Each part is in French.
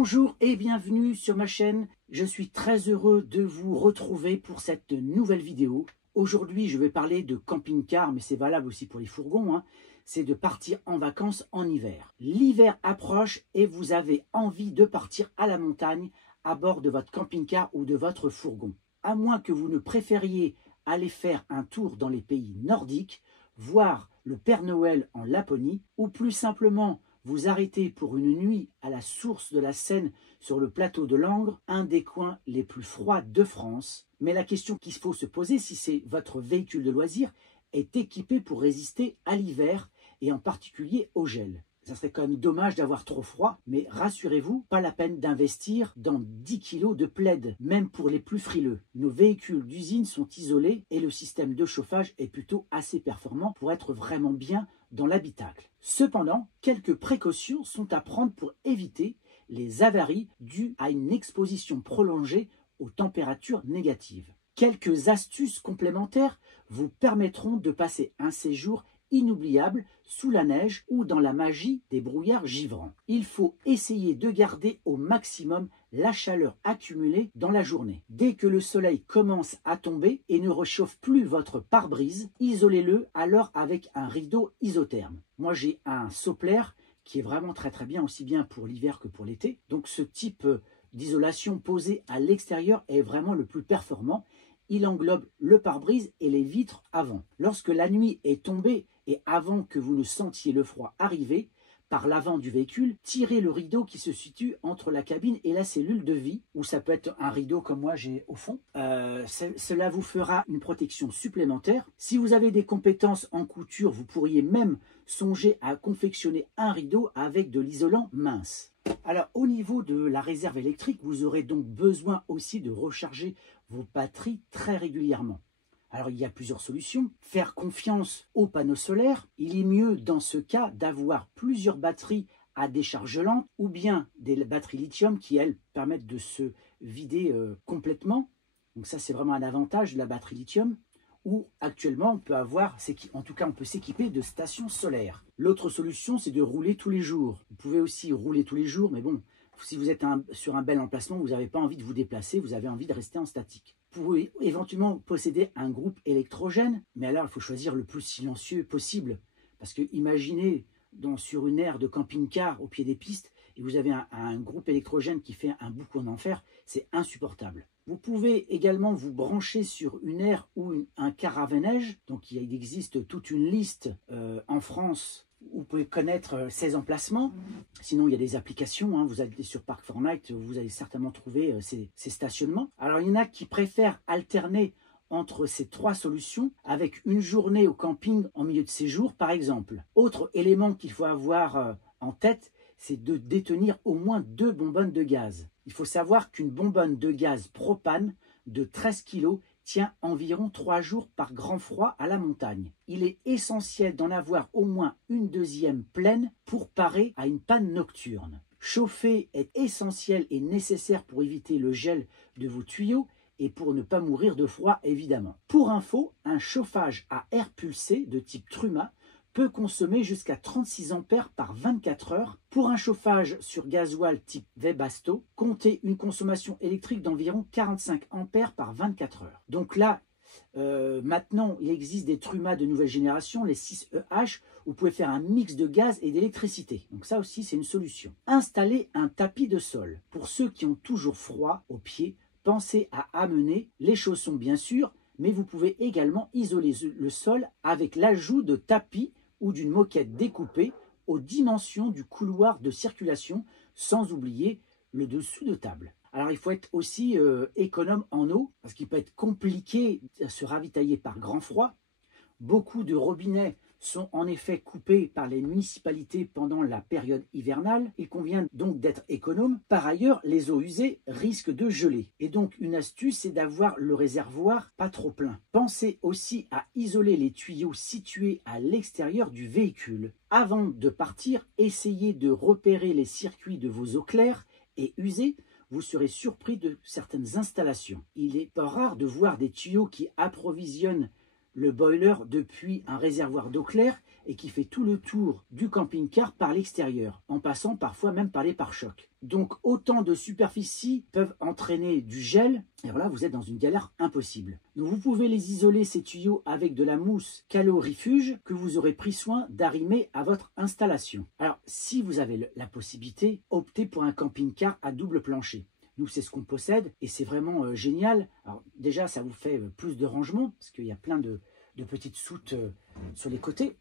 Bonjour et bienvenue sur ma chaîne. Je suis très heureux de vous retrouver pour cette nouvelle vidéo. Aujourd'hui, je vais parler de camping-car, mais c'est valable aussi pour les fourgons. C'est de partir en vacances en hiver. L'hiver approche et vous avez envie de partir à la montagne à bord de votre camping-car ou de votre fourgon. À moins que vous ne préfériez aller faire un tour dans les pays nordiques, voir le Père Noël en Laponie, ou plus simplement vous arrêter pour une nuit à la source de la Seine sur le plateau de Langres, un des coins les plus froids de France. Mais la question qu'il faut se poser, si c'est votre véhicule de loisir, est équipé pour résister à l'hiver et en particulier au gel. Ça serait quand même dommage d'avoir trop froid, mais rassurez-vous, pas la peine d'investir dans 10 kg de plaid, même pour les plus frileux. Nos véhicules d'usine sont isolés et le système de chauffage est plutôt assez performant pour être vraiment bien dans l'habitacle. Cependant, quelques précautions sont à prendre pour éviter les avaries dues à une exposition prolongée aux températures négatives. Quelques astuces complémentaires vous permettront de passer un séjour inoubliable sous la neige ou dans la magie des brouillards givrants. Il faut essayer de garder au maximum la chaleur accumulée dans la journée. Dès que le soleil commence à tomber et ne réchauffe plus votre pare-brise, isolez-le alors avec un rideau isotherme. Moi j'ai un Soplair qui est vraiment très bien, aussi bien pour l'hiver que pour l'été. Donc ce type d'isolation posé à l'extérieur est vraiment le plus performant. Il englobe le pare-brise et les vitres avant. Lorsque la nuit est tombée et avant que vous ne sentiez le froid arriver, par l'avant du véhicule, tirez le rideau qui se situe entre la cabine et la cellule de vie, ou ça peut être un rideau comme moi j'ai au fond. Cela vous fera une protection supplémentaire. Si vous avez des compétences en couture, vous pourriez même songer à confectionner un rideau avec de l'isolant mince. Alors au niveau de la réserve électrique, vous aurez donc besoin aussi de recharger vos batteries très régulièrement. Alors il y a plusieurs solutions. Faire confiance aux panneaux solaires. Il est mieux dans ce cas d'avoir plusieurs batteries à décharge lente ou bien des batteries lithium qui elles permettent de se vider complètement. Donc ça c'est vraiment un avantage de la batterie lithium. Ou actuellement on peut avoir, en tout cas on peut s'équiper de stations solaires. L'autre solution c'est de rouler tous les jours. Vous pouvez aussi rouler tous les jours, mais bon, si vous êtes sur un bel emplacement, vous n'avez pas envie de vous déplacer, vous avez envie de rester en statique. Vous pouvez éventuellement posséder un groupe électrogène, mais alors il faut choisir le plus silencieux possible. Parce que imaginez sur une aire de camping-car au pied des pistes, et vous avez un groupe électrogène qui fait un boucan d'enfer, c'est insupportable. Vous pouvez également vous brancher sur une aire ou un caravanège. Donc il existe toute une liste en France où vous pouvez connaître ces emplacements. Sinon, il y a des applications. Vous allez sur Park4Night, vous allez certainement trouver ces stationnements. Alors, il y en a qui préfèrent alterner entre ces trois solutions avec une journée au camping en milieu de séjour, par exemple. Autre élément qu'il faut avoir en tête, c'est de détenir au moins 2 bonbonnes de gaz. Il faut savoir qu'une bonbonne de gaz propane de 13 kg tient environ 3 jours par grand froid à la montagne. Il est essentiel d'en avoir au moins une deuxième pleine pour parer à une panne nocturne. Chauffer est essentiel et nécessaire pour éviter le gel de vos tuyaux et pour ne pas mourir de froid évidemment. Pour info, un chauffage à air pulsé de type Truma peut consommer jusqu'à 36 ampères par 24 heures. Pour un chauffage sur gasoil type Webasto, comptez une consommation électrique d'environ 45 ampères par 24 heures. Donc là, maintenant, il existe des Truma de nouvelle génération, les 6EH, où vous pouvez faire un mix de gaz et d'électricité. Donc ça aussi, c'est une solution. Installer un tapis de sol. Pour ceux qui ont toujours froid aux pieds, pensez à amener les chaussons bien sûr, mais vous pouvez également isoler le sol avec l'ajout de tapis ou d'une moquette découpée aux dimensions du couloir de circulation, sans oublier le dessous de table. Alors il faut être aussi économe en eau, parce qu'il peut être compliqué de se ravitailler par grand froid. Beaucoup de robinets sont en effet coupés par les municipalités pendant la période hivernale. Il convient donc d'être économe. Par ailleurs, les eaux usées risquent de geler. Et donc une astuce, c'est d'avoir le réservoir pas trop plein. Pensez aussi à isoler les tuyaux situés à l'extérieur du véhicule. Avant de partir, essayez de repérer les circuits de vos eaux claires et usées. Vous serez surpris de certaines installations. Il est pas rare de voir des tuyaux qui approvisionnent le boiler depuis un réservoir d'eau claire et qui fait tout le tour du camping-car par l'extérieur, en passant parfois même par les pare-chocs. Donc autant de superficies peuvent entraîner du gel, et voilà, vous êtes dans une galère impossible. Donc vous pouvez les isoler, ces tuyaux, avec de la mousse calorifuge que vous aurez pris soin d'arrimer à votre installation. Alors si vous avez la possibilité, optez pour un camping-car à double plancher. Nous, c'est ce qu'on possède et c'est vraiment génial. Alors déjà, ça vous fait plus de rangement parce qu'il y a plein de petites soutes sur les côtés.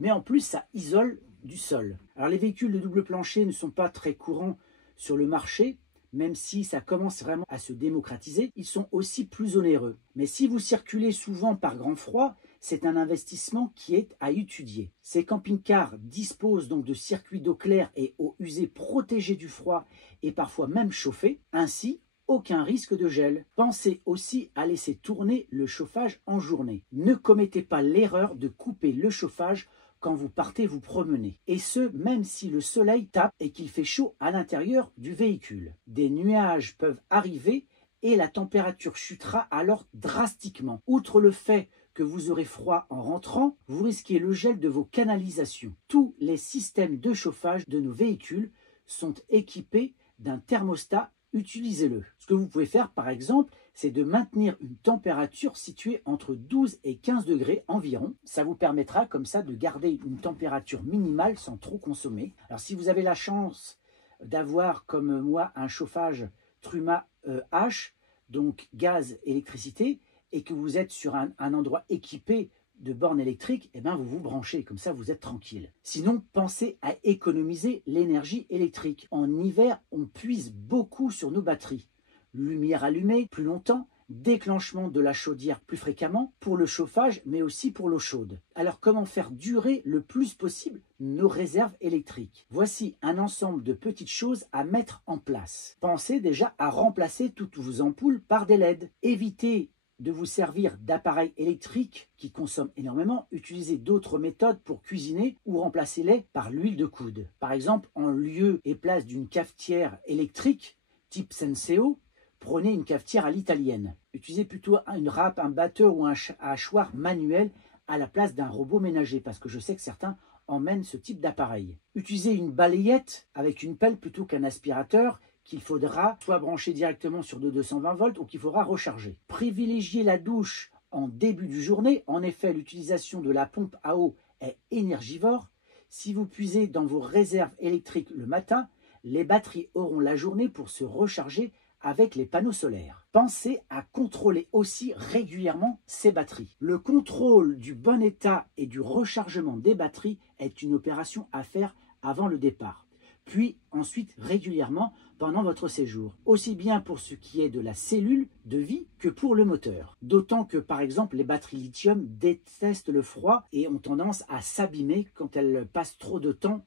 Mais en plus, ça isole du sol. Alors les véhicules de double plancher ne sont pas très courants sur le marché, même si ça commence vraiment à se démocratiser. Ils sont aussi plus onéreux. Mais si vous circulez souvent par grand froid, c'est un investissement qui est à étudier. Ces camping-cars disposent donc de circuits d'eau claire et eau usée protégés du froid et parfois même chauffés. Ainsi, aucun risque de gel. Pensez aussi à laisser tourner le chauffage en journée. Ne commettez pas l'erreur de couper le chauffage quand vous partez vous promener. Et ce, même si le soleil tape et qu'il fait chaud à l'intérieur du véhicule. Des nuages peuvent arriver et la température chutera alors drastiquement. Outre le fait que vous aurez froid en rentrant, vous risquez le gel de vos canalisations. Tous les systèmes de chauffage de nos véhicules sont équipés d'un thermostat. Utilisez-le. Ce que vous pouvez faire, par exemple, c'est de maintenir une température située entre 12 et 15 degrés environ. Ça vous permettra comme ça de garder une température minimale sans trop consommer. Alors si vous avez la chance d'avoir comme moi un chauffage Truma H, donc gaz, électricité, et que vous êtes sur un endroit équipé de bornes électriques, eh bien vous vous branchez, comme ça vous êtes tranquille. Sinon, pensez à économiser l'énergie électrique. En hiver, on puise beaucoup sur nos batteries. Lumière allumée plus longtemps, déclenchement de la chaudière plus fréquemment pour le chauffage, mais aussi pour l'eau chaude. Alors comment faire durer le plus possible nos réserves électriques? Voici un ensemble de petites choses à mettre en place. Pensez déjà à remplacer toutes vos ampoules par des LED. Évitez de vous servir d'appareils électriques qui consomment énormément, utilisez d'autres méthodes pour cuisiner ou remplacez-les par l'huile de coude. Par exemple, en lieu et place d'une cafetière électrique type Senseo, prenez une cafetière à l'italienne. Utilisez plutôt une râpe, un batteur ou un hachoir manuel à la place d'un robot ménager, parce que je sais que certains emmènent ce type d'appareil. Utilisez une balayette avec une pelle plutôt qu'un aspirateur, qu'il faudra soit brancher directement sur de 220 volts ou qu'il faudra recharger. Privilégiez la douche en début de journée. En effet, l'utilisation de la pompe à eau est énergivore. Si vous puisez dans vos réserves électriques le matin, les batteries auront la journée pour se recharger avec les panneaux solaires. Pensez à contrôler aussi régulièrement ces batteries. Le contrôle du bon état et du rechargement des batteries est une opération à faire avant le départ, puis ensuite régulièrement pendant votre séjour, aussi bien pour ce qui est de la cellule de vie que pour le moteur. D'autant que par exemple les batteries lithium détestent le froid et ont tendance à s'abîmer quand elles passent trop de temps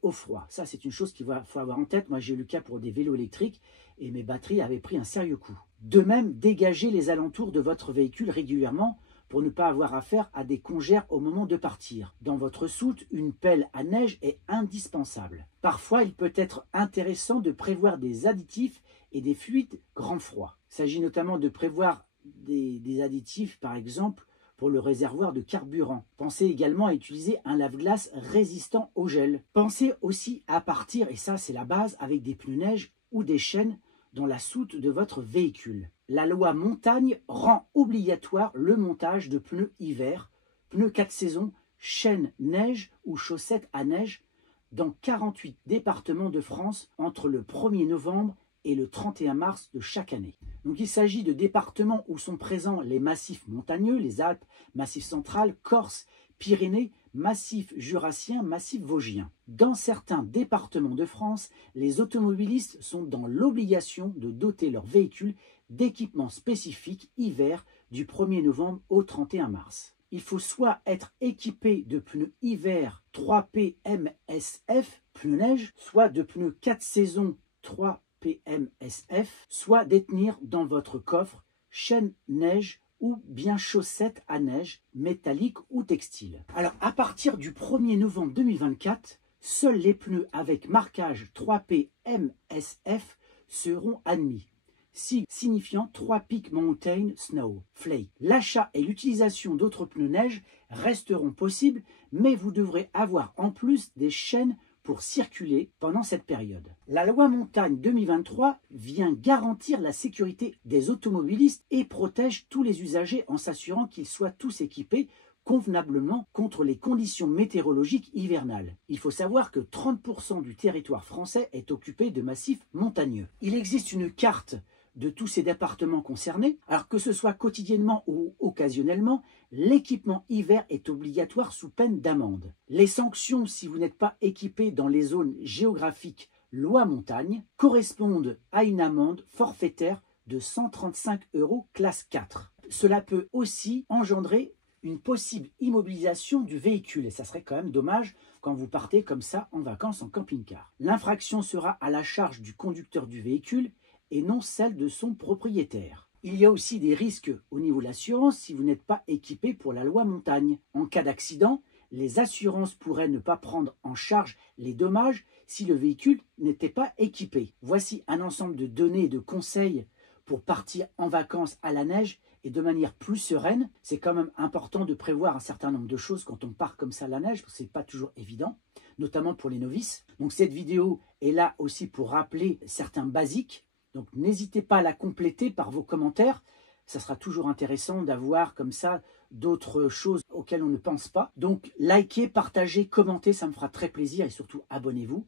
au froid. Ça c'est une chose qu'il faut avoir en tête. Moi j'ai eu le cas pour des vélos électriques et mes batteries avaient pris un sérieux coup. De même, dégagez les alentours de votre véhicule régulièrement pour ne pas avoir affaire à des congères au moment de partir. Dans votre soute, une pelle à neige est indispensable. Parfois, il peut être intéressant de prévoir des additifs et des fluides grand froid. Il s'agit notamment de prévoir des additifs, par exemple, pour le réservoir de carburant. Pensez également à utiliser un lave-glace résistant au gel. Pensez aussi à partir, et ça c'est la base, avec des pneus neige ou des chaînes dans la soute de votre véhicule. La loi montagne rend obligatoire le montage de pneus hiver, pneus 4 saisons, chaînes neige ou chaussettes à neige dans 48 départements de France entre le 1er novembre et le 31 mars de chaque année. Donc il s'agit de départements où sont présents les massifs montagneux, les Alpes, Massif central, Corse, Pyrénées, Massif jurassien, Massif vosgien. Dans certains départements de France, les automobilistes sont dans l'obligation de doter leurs véhicules d'équipements spécifiques hiver du 1er novembre au 31 mars. Il faut soit être équipé de pneus hiver 3P MSF, pneus neige, soit de pneus 4 saisons 3P MSF, soit détenir dans votre coffre chaîne neige ou bien chaussettes à neige, métalliques ou textiles. Alors, à partir du 1er novembre 2024, seuls les pneus avec marquage 3P MSF seront admis. signifiant 3 Peak Mountain Snow Flake. L'achat et l'utilisation d'autres pneus neige resteront possibles, mais vous devrez avoir en plus des chaînes pour circuler pendant cette période. La loi montagne 2023 vient garantir la sécurité des automobilistes et protège tous les usagers en s'assurant qu'ils soient tous équipés convenablement contre les conditions météorologiques hivernales. Il faut savoir que 30% du territoire français est occupé de massifs montagneux. Il existe une carte de tous ces départements concernés, alors que ce soit quotidiennement ou occasionnellement, l'équipement hiver est obligatoire sous peine d'amende. Les sanctions, si vous n'êtes pas équipé dans les zones géographiques loi montagne, correspondent à une amende forfaitaire de 135 € classe 4. Cela peut aussi engendrer une possible immobilisation du véhicule, et ça serait quand même dommage quand vous partez comme ça en vacances en camping-car. L'infraction sera à la charge du conducteur du véhicule et non celle de son propriétaire. Il y a aussi des risques au niveau de l'assurance si vous n'êtes pas équipé pour la loi montagne. En cas d'accident, les assurances pourraient ne pas prendre en charge les dommages si le véhicule n'était pas équipé. Voici un ensemble de données et de conseils pour partir en vacances à la neige et de manière plus sereine. C'est quand même important de prévoir un certain nombre de choses quand on part comme ça à la neige, parce que ce n'est pas toujours évident, notamment pour les novices. Donc cette vidéo est là aussi pour rappeler certains basiques. Donc n'hésitez pas à la compléter par vos commentaires. Ça sera toujours intéressant d'avoir comme ça d'autres choses auxquelles on ne pense pas. Donc likez, partagez, commentez, ça me fera très plaisir et surtout abonnez-vous.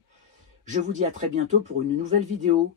Je vous dis à très bientôt pour une nouvelle vidéo.